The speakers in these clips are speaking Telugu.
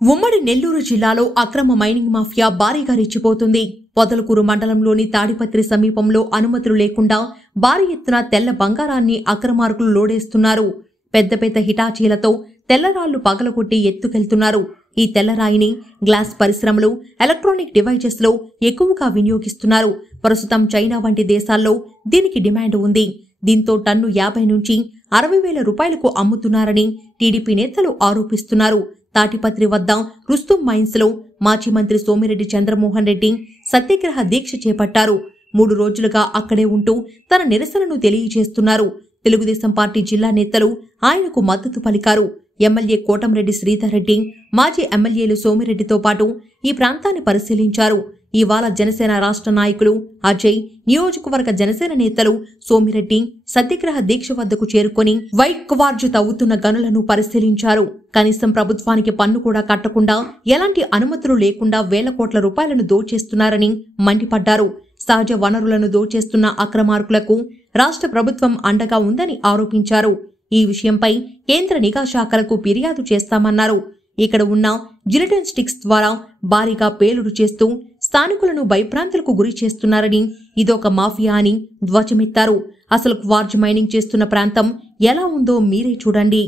ఉమ్మడి నెల్లూరు జిల్లాలో అక్రమ మైనింగ్ మాఫియా భారీగా రెచ్చిపోతుంది. పొదలకూరు మండలంలోని తాడిపత్రి సమీపంలో అనుమతులు లేకుండా భారీ ఎత్తున తెల్ల బంగారాన్ని అక్రమార్కులు లోడేస్తున్నారు. పెద్ద పెద్ద హిటాచీలతో తెల్లరాళ్లు పగలగొట్టి ఎత్తుకెళ్తున్నారు. ఈ తెల్లరాయిని గ్లాస్ పరిశ్రమలు, ఎలక్ట్రానిక్ డివైజెస్ లో ఎక్కువగా వినియోగిస్తున్నారు. ప్రస్తుతం చైనా వంటి దేశాల్లో దీనికి డిమాండ్ ఉంది. దీంతో టన్ను 50 నుంచి 60,000 రూపాయలకు అమ్ముతున్నారని టీడీపీ నేతలు ఆరోపిస్తున్నారు. తాటిపత్రి వద్ద రుస్తుం మైన్స్ లో మాజీ మంత్రి సోమిరెడ్డి చంద్రమోహన్ రెడ్డి సత్యాగ్రహ దీక్ష చేపట్టారు. 3 రోజులుగా అక్కడే ఉంటూ తన నిరసనను తెలియజేస్తున్నారు. తెలుగుదేశం పార్టీ జిల్లా నేతలు ఆయనకు మద్దతు పలికారు. ఎమ్మెల్యే కోటంరెడ్డి శ్రీధర్ రెడ్డి, మాజీ ఎమ్మెల్యేలు సోమిరెడ్డితో పాటు ఈ ప్రాంతాన్ని పరిశీలించారు. ఇవాళ జనసేన రాష్ట్ర నాయకులు అజయ్, నియోజకవర్గ జనసేన నేతలు సోమిరెడ్డి సత్యాగ్రహ దీక్ష వద్దకు చేరుకుని వైట్ కవార్జు తవ్వుతున్న గనులను పరిశీలించారు. కనీసం ప్రభుత్వానికి పన్ను కూడా కట్టకుండా, ఎలాంటి అనుమతులు లేకుండా వేల కోట్ల రూపాయలను దోచేస్తున్నారని మండిపడ్డారు. సహజ వనరులను దోచేస్తున్న అక్రమార్కులకు రాష్ట్ర ప్రభుత్వం అండగా ఉందని ఆరోపించారు. ఈ విషయంపై కేంద్ర నిఘా శాఖలకు ఫిర్యాదు చేస్తామన్నారు. ఇక్కడ ఉన్న జిలిటన్ స్టిక్స్ ద్వారా భారీగా పేలుడు చేస్తూ స్థానికులను భయభ్రాంతులకు గురి చేస్తున్నారని, ఇదొక మాఫియా అని ధ్వజమెత్తారు. అసలు క్వార్జ్ మైనింగ్ చేస్తున్న ప్రాంతం ఎలా ఉందో మీరే చూడండి.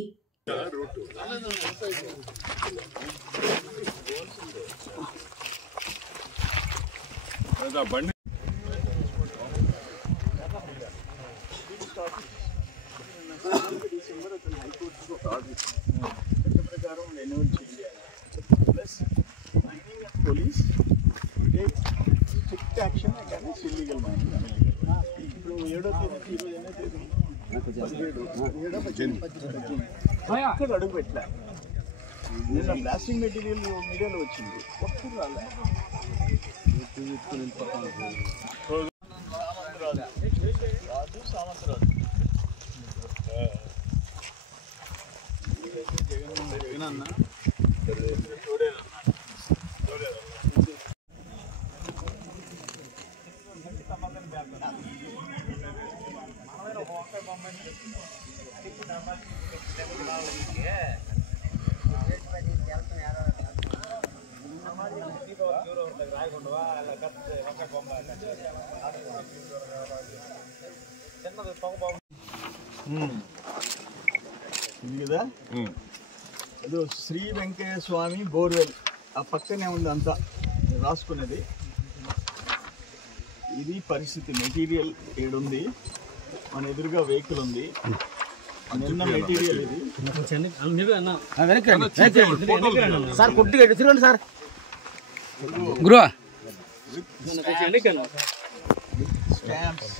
Police take strict action against illegal mining. ఇప్పుడు 7వ తేదీ ఇక్కడ అడుగు పెట్టలే. నిన్న బ్లాస్టింగ్ మెటీరియల్ మీడియాలో వచ్చింది. ఒక్కరు రాలే. రాజు సామంతరాజు జగన్ అన్న ఇది కదా, అదో శ్రీ వెంకయ్య స్వామి బోర్వెల్ ఆ పక్కనే ఉంది. అంతా రాసుకునేది ఇది పరిస్థితి. మెటీరియల్ ఏడుంది, మన ఎదురుగా వెహికల్ ఉంది. నిన్న మెటీరియల్ ఇది సార్ కొద్దిగా తిరగండి సార్. స్టాంప్స్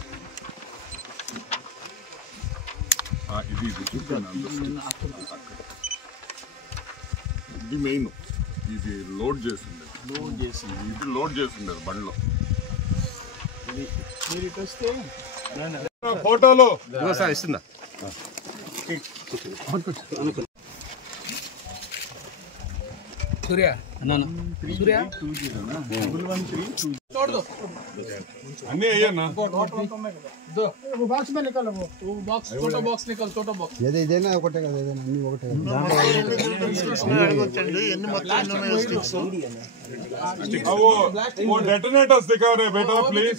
ఇది మెయిన్. ఇది లోడ్ చేసిండేది బండిలో. ఇది మీరు ఇటు వస్తే ఫోటోలో ఇస్తుందా సూర్య సూర్య అన్నీ అయ్యానా? ఏదైనా ఒకటే కదా, ఏదైనా అన్ని ఒకటే. वो डेटोनेटर्स दिखा रहे बेटा प्लीज.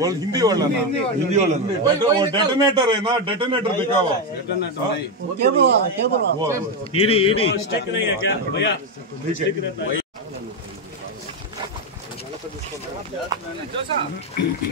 वो हिंदी वाला ना, हिंदी वाला ना. वो डेटोनेटर है ना, डेटोनेटर दिखाओ. ईडी स्टिक नहीं है क्या भैया? ठीक है.